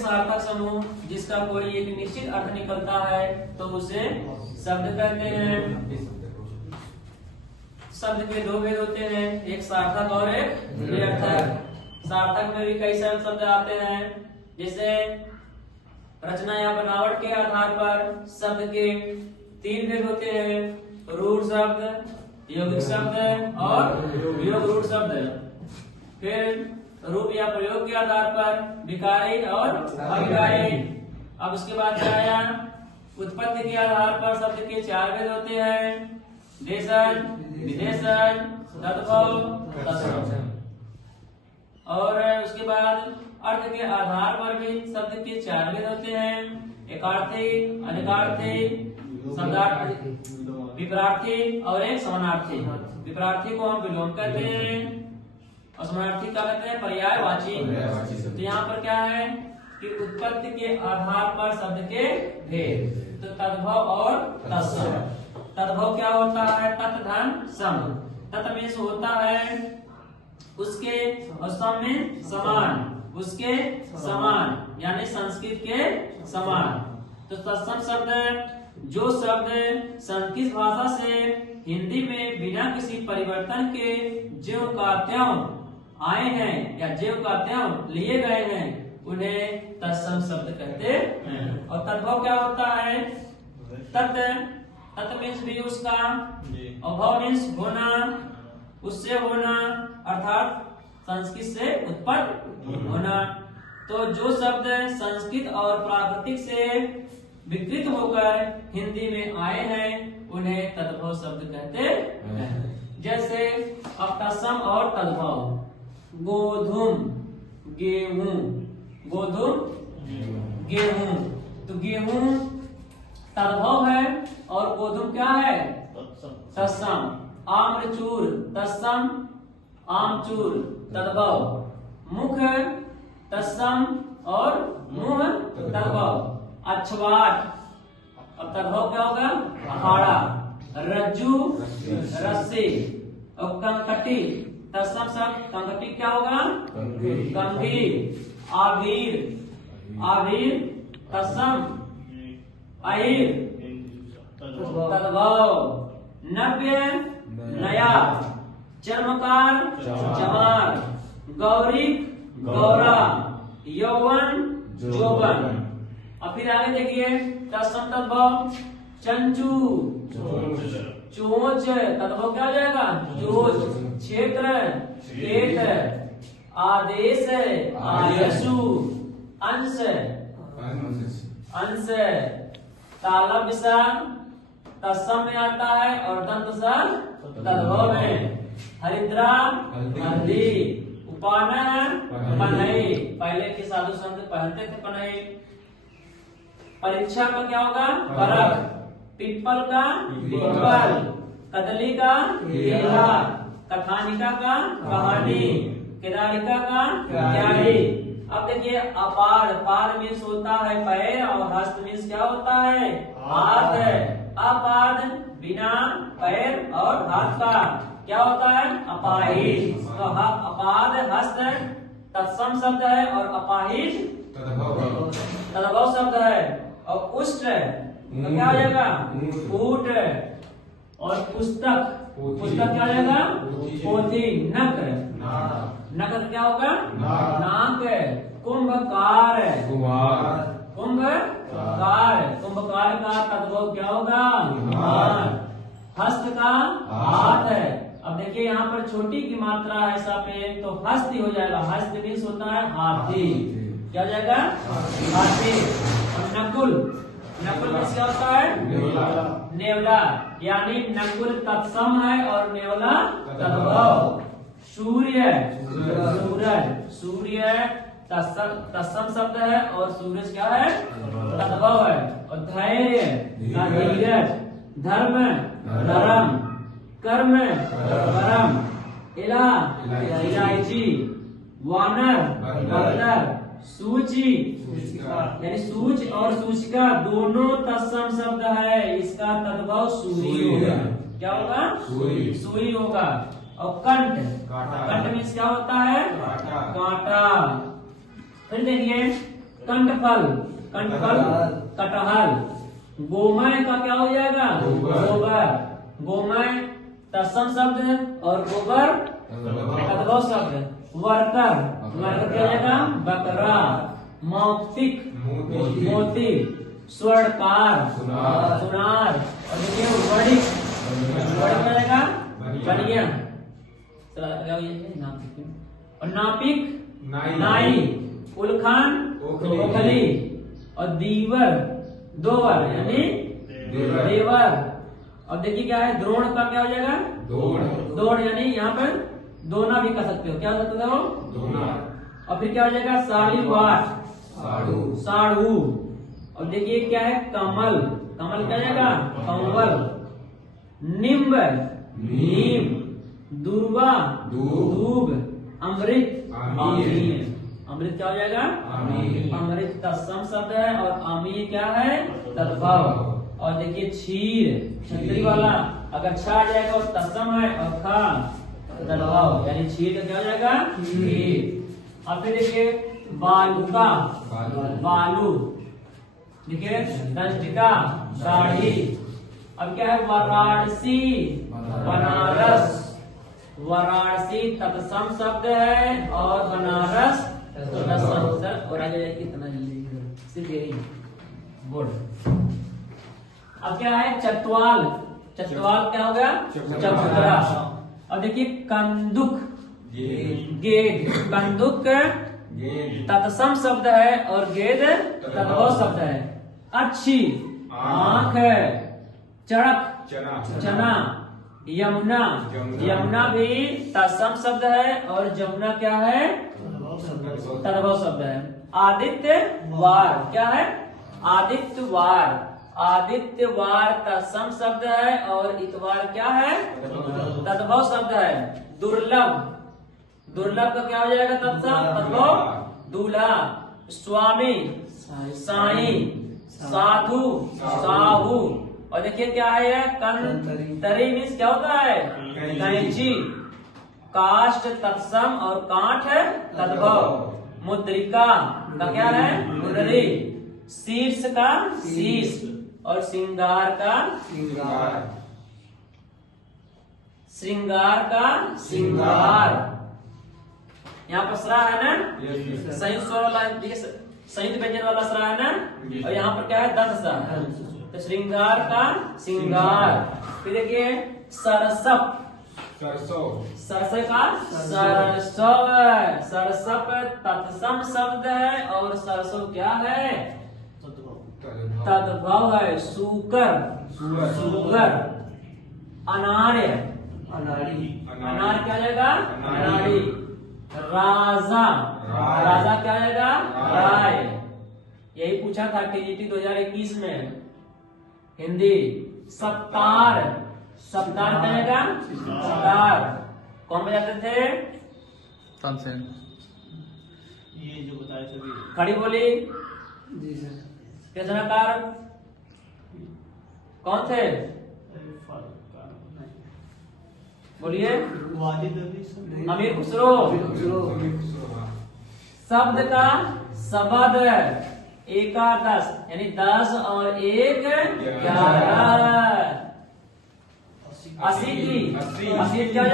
सार्थक समूह जिसका कोई एक निश्चित अर्थ निकलता है तो उसे शब्द कहते हैं। शब्द के दो भेद होते हैं, एक सार्थक और एक निरर्थक। सार्थक में भी कई सारे शब्द आते हैं, जैसे रचना या बनावट के आधार पर शब्द के तीन भेद होते हैं, रूढ़ शब्द, यौगिक शब्द और वियोग रूढ़ शब्द। फिर रूप या प्रयोग के आधार पर विकारी और अविकारी। अब उसके बाद क्या आया, उत्पत्ति के आधार पर शब्द के चार भेद होते हैं, देशन, विदेशन, तद्भव, तत्सम। और उसके बाद अर्थ के आधार पर भी शब्द के चार भेद होते हैं, एकार्थी, अनेकार्थी, शब्दार्थी, विपरार्थी और एक समानार्थी। विपरार्थी को हम विलोम कहते हैं और समानार्थी का कहते हैं पर्यायवाची। तो यहाँ पर क्या है कि उत्पत्ति के आधार पर शब्द के भेद, तो तद्भव और तत्सम। तद्भव क्या होता है, तत् धन सम। तत् मीन्स होता है उसके और सम में समान, उसके समान यानी संस्कृत के समान। तो तत्सम शब्द जो शब्द संस्कृत भाषा से हिंदी में बिना किसी परिवर्तन के ज्यों का त्यों आए हैं या ज्यों का त्यों लिए गए हैं उन्हें तत्सम शब्द कहते हैं। और तद्भव क्या होता है, तत् मीन्स भी उसका, और भव मीन्स होना, उससे होना, अर्थात संस्कृत से उत्पन्न होना। तो जो शब्द संस्कृत और प्राकृतिक से विकृत होकर हिंदी में आए हैं उन्हें तद्भव शब्द कहते हैं। जैसे अब तत्सम और तद्भव, गोधूम गेहूं, गोधूम गेहूं, तो गेहूं तद्भव है और गोधूम क्या है, तत्सम। आम्रचूर तत्सम, आमचूर तद्भव। मुख तत्सम और मुंह तद्भव। अछवाट, अब तद्भव क्या होगा, अखाड़ा। रज्जू रस्सी, और कंकटी तत्सम शब्द, कंकटी क्या होगा, कंघी। आभीर, आभीर तत्सम, अहीर तद्भव। नव्य नया, चर्मकार चमार, गौरी गौरा, यौवन यौवन। अब फिर आगे देखिए तत्सम तद्भव, चंचू चोंच, तद्भव क्या हो जाएगा, चोंच। क्षेत्र पेट, आदेश आयसु, अंश अंश। ताला विसर्ग तत्सम में आता है और दंत स तद्भव में। हरिद्रा हल्दी, उपानन पनई, पहले के साधु संत पहनते थे पनई। परीक्षा का क्या होगा, परख। पिपल का पीपल, कदली का केला, कथानिका का कहानी, केदारिका का क्यारी। अब देखिए अपार, पाद मीन्स होता है पैर और हस्त मीन्स क्या होता है, हाथ। अपाद बिना पैर और हाथ का क्या होता है, अपाहिज। तो अपाद हस्त तत्सम शब्द है और अपाहिज तद्भव शब्द है। और उष्ट तो क्या हो जाएगा, ऊट। और पुस्तक, पुस्तक क्या हो जाएगा, पोथी। नक, नक क्या होगा, नाक। कुंभकार, कुंभकार, कुंभकार का तद्भव क्या होगा, हस्त का हाथ है। अब देखिए यहाँ पर छोटी की मात्रा है ऐसा पे तो हस्त हो जाएगा। हस्त मीन्स होता है हाथी, क्या हो जाएगा, हाथी। और नकुल, नकुल मीन्स क्या होता है, नेवला, यानी नकुल तत्सम है और नेवला तद्भव। सूर्य, सूरज, सूर्य तत्सम शब्द है और सूरज क्या है, तद्भव है। और धैर्य, धीरज। धर्म, धर्म। कर्म, कर्म। इलायची। वानर, बंदर। सूची यानी सूच और सूचिका दोनों तत्सम शब्द है, इसका तद्भव सूरी होगा। क्या होगा, सुई होगा। और कंठ, कंठ मीन्स क्या होता है, कांटा। फिर देखिए कंठफल, कंठफल कटहल। गोमय का क्या हो जाएगा? गोबर। गोमय तत्सम शब्द है और गोबर तद्भव शब्द है। वर्कर, वर्कर क्या हो जाएगा? बकरा। मौक्तिक, मोती। स्वर्णकार, सुनार। और देखिए वणिक, वणिक क्या जाएगा? बनिया। और नापिक, नाई। उलखान, ओखली। और दीवर, दोवर यानी देवर। और देखिए क्या है? द्रोण का क्या हो जाएगा? दौड़ यानी यहाँ पर दोना भी कर सकते हो। क्या हो सकता है वो? दोना। और फिर क्या हो जाएगा? साड़ीवाट, साड़ू। और देखिए क्या है? कमल, कमल क्या जाएगा? कंवल। निम्ब, नीम। दूर्वा, दूब। अमृत, अमीर। अमृत क्या हो जाएगा? अमृत तत्सम शब्द है और अमीर क्या है? तद्भव। और देखिए क्षीर, छतरी वाला। अगर छा आ जाएगा वो तत्सम है और खा तद्भव यानी क्षीर का क्या हो जाएगा? खीर। अब फिर देखिए बालुका, बालू। देखिए दंष्टिका, दाढ़ी। अब क्या है? वाराणसी, बनारस। वाराणसी तत्सम शब्द है और बनारस तत्सम शब्द। और आगे कितना सिर्फ यही बोर्ड। अब क्या है? चतवाल, चतवाल क्या हो गया? चबूतरा। अब देखिए कंदुक, गेंद। कंदुक तत्सम शब्द है और गेंद तद्भव शब्द है। अच्छी, आंख है। चड़क, चना। यमुना, यमुना भी तत्सम शब्द है और जमुना क्या है? तद्भव शब्द है। आदित्य वार क्या है? आदित्यवार। आदित्यवार तत्सम शब्द है और इतवार क्या है? तद्भव शब्द है। दुर्लभ, दुर्लभ का क्या हो जाएगा? तत्सम तद्भव। दूल्हा। स्वामी, साईं। साधु, साहू। और देखिए क्या है? कंतरी मीन्स क्या होता है? कैंची। काष्ठ तत्सम और कांठ है तद्भव। मुद्रिका का क्या है? मुद्री। शीर्ष का शीश और श्रृंगार का श्रृंगार का श्रृंगार। यहाँ पर स्रा है ना? संयुक्त स्वर वाला, संयुक्त व्यंजन वाला स्रा है ना? और यहाँ पर क्या है? दंत सा। तो श्रृंगार का श्रृंगार। फिर देखिए सरसप, सरसों का सरसव। सरसप तत्सम शब्द है और सरसों क्या है? तद्भव है। सूकर, सुगर। अनार्य, अनार क्या जाएगा? अनाड़ी। राजा, राजा क्या जाएगा? राय। यही पूछा था टीजीटी 2021 में हिंदी। सत्तार, सत्तार क्या जाएगा? सत्तार। कौन बजाते थे? ये जो बताए थे। खड़ी बोली जी सर। कृष्णकार कौन थे? बोलिए। अमीर खुसरो। शब्द का शब्द एकादश यानी 10 और 1 11। 80 की 80 क्या